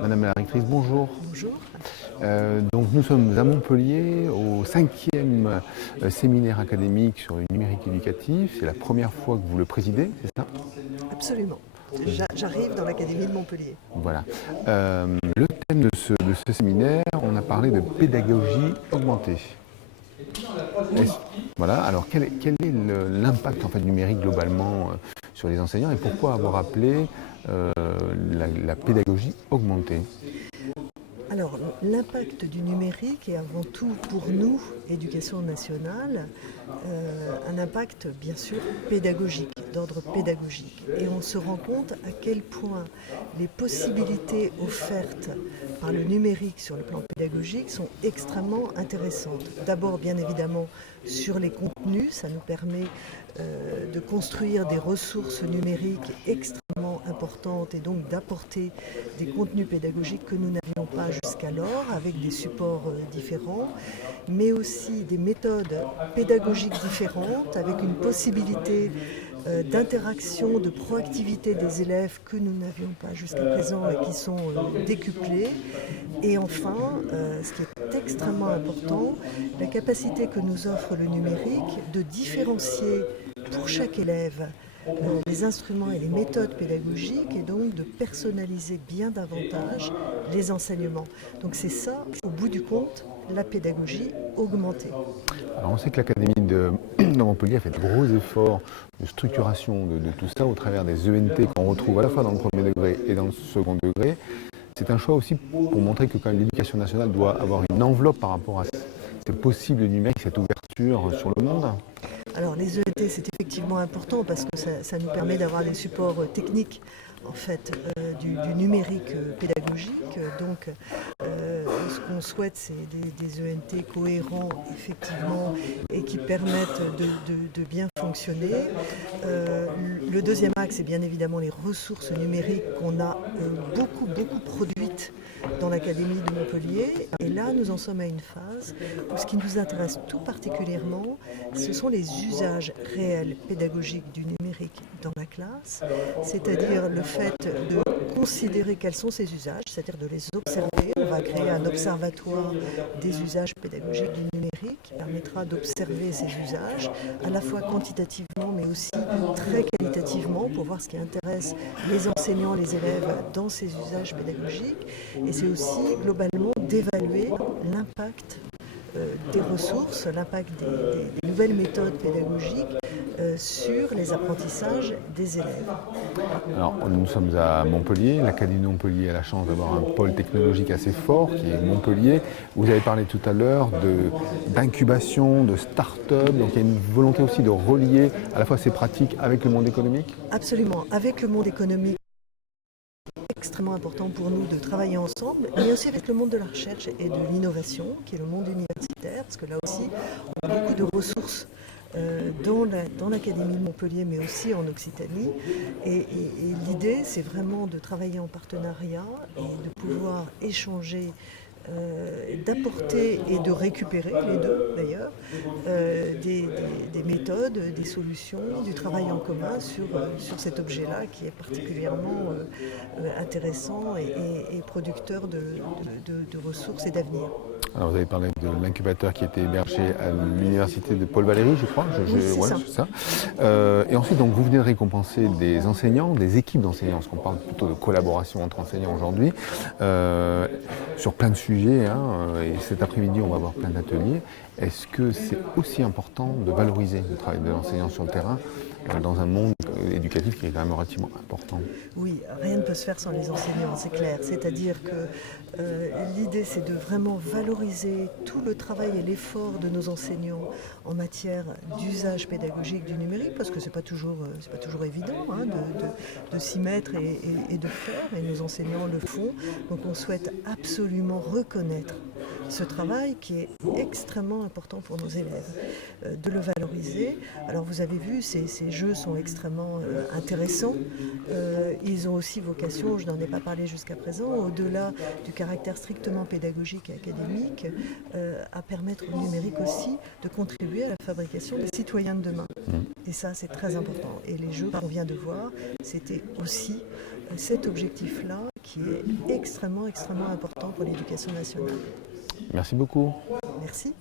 Madame la rectrice, bonjour. Bonjour. Donc nous sommes à Montpellier au 5e séminaire académique sur le numérique éducatif. C'est la première fois que vous le présidez, c'est ça? Absolument. J'arrive dans l'Académie de Montpellier. Voilà. Le thème de ce séminaire, on a parlé de pédagogie augmentée. Voilà. Alors quel est l'impact en fait, numérique globalement sur les enseignants et pourquoi avoir appelé la pédagogie augmentée? Alors, l'impact du numérique est avant tout pour nous, éducation nationale, un impact bien sûr pédagogique, d'ordre pédagogique. Et on se rend compte à quel point les possibilités offertes par le numérique sur le plan pédagogique sont extrêmement intéressantes. D'abord, bien évidemment, sur les contenus, ça nous permet de construire des ressources numériques extrêmement importantes et donc d'apporter des contenus pédagogiques que nous n'avions pas jusqu'alors avec des supports différents, mais aussi des méthodes pédagogiques différentes avec une possibilité d'interaction, de proactivité des élèves que nous n'avions pas jusqu'à présent et qui sont décuplées. Et enfin, ce qui est extrêmement important, la capacité que nous offre le numérique de différencier pour chaque élève les instruments et les méthodes pédagogiques et donc de personnaliser bien davantage les enseignements. Donc c'est ça, au bout du compte, la pédagogie augmentée. Alors on sait que l'Académie de Montpellier a fait de gros efforts de structuration de tout ça au travers des ENT qu'on retrouve à la fois dans le premier degré et dans le second degré. C'est un choix aussi pour montrer que quand même l'éducation nationale doit avoir une enveloppe par rapport à ce possible numérique, cette ouverture sur le monde. Alors les EET c'est effectivement important parce que ça nous permet d'avoir des supports techniques en fait du numérique pédagogique. Donc ce qu'on souhaite c'est des ENT cohérents effectivement et qui permettent de bien fonctionner. Le deuxième axe c'est bien évidemment les ressources numériques qu'on a beaucoup produites dans l'Académie de Montpellier. Et là, nous en sommes à une phase où ce qui nous intéresse tout particulièrement, ce sont les usages réels pédagogiques du numérique dans la classe, c'est-à-dire le fait de considérer quels sont ces usages, c'est-à-dire de les observer. On va créer un observatoire des usages pédagogiques du numérique qui permettra d'observer ces usages, à la fois quantitativement mais aussi très qualitativement pour voir ce qui intéresse les enseignants, les élèves dans ces usages pédagogiques. Et c'est aussi globalement d'évaluer l'impact des ressources, l'impact des nouvelles méthodes pédagogiques sur les apprentissages des élèves. Alors, nous sommes à Montpellier. L'Académie de Montpellier a la chance d'avoir un pôle technologique assez fort qui est Montpellier. Vous avez parlé tout à l'heure d'incubation, de start-up. Donc il y a une volonté aussi de relier à la fois ces pratiques avec le monde économique? Absolument, avec le monde économique. Extrêmement important pour nous de travailler ensemble, mais aussi avec le monde de la recherche et de l'innovation, qui est le monde universitaire, parce que là aussi, on a beaucoup de ressources dans l'Académie de Montpellier, mais aussi en Occitanie. Et l'idée, c'est vraiment de travailler en partenariat et de pouvoir échanger, d'apporter et de récupérer, les deux d'ailleurs, des méthodes, des solutions, du travail en commun sur cet objet-là qui est particulièrement intéressant et producteur de ressources et d'avenir. Alors vous avez parlé de l'incubateur qui était hébergé à l'université de Paul Valéry, je crois. Oui, c'est ça. Et ensuite, donc, vous venez de récompenser des enseignants, des équipes d'enseignants, parce qu'on parle plutôt de collaboration entre enseignants aujourd'hui, sur plein de sujets. Et cet après-midi, on va avoir plein d'ateliers. Est-ce que c'est aussi important de valoriser le travail de l'enseignant sur le terrain dans un monde éducatif qui est quand même relativement important? Oui, rien ne peut se faire sans les enseignants, c'est clair. C'est-à-dire que l'idée, c'est de vraiment valoriser tout le travail et l'effort de nos enseignants en matière d'usage pédagogique du numérique, parce que c'est pas toujours évident de s'y mettre et de le faire, et nos enseignants le font. Donc on souhaite absolument reconnaître ce travail qui est extrêmement important pour nos élèves, de le valoriser. Alors vous avez vu, ces jeux sont extrêmement intéressants. Ils ont aussi vocation, je n'en ai pas parlé jusqu'à présent, au-delà du caractère strictement pédagogique et académique, à permettre au numérique aussi de contribuer à la fabrication des citoyens de demain. Et ça, c'est très important. Et les jeux qu'on vient de voir, c'était aussi cet objectif-là qui est extrêmement important pour l'éducation nationale. Merci beaucoup. Merci.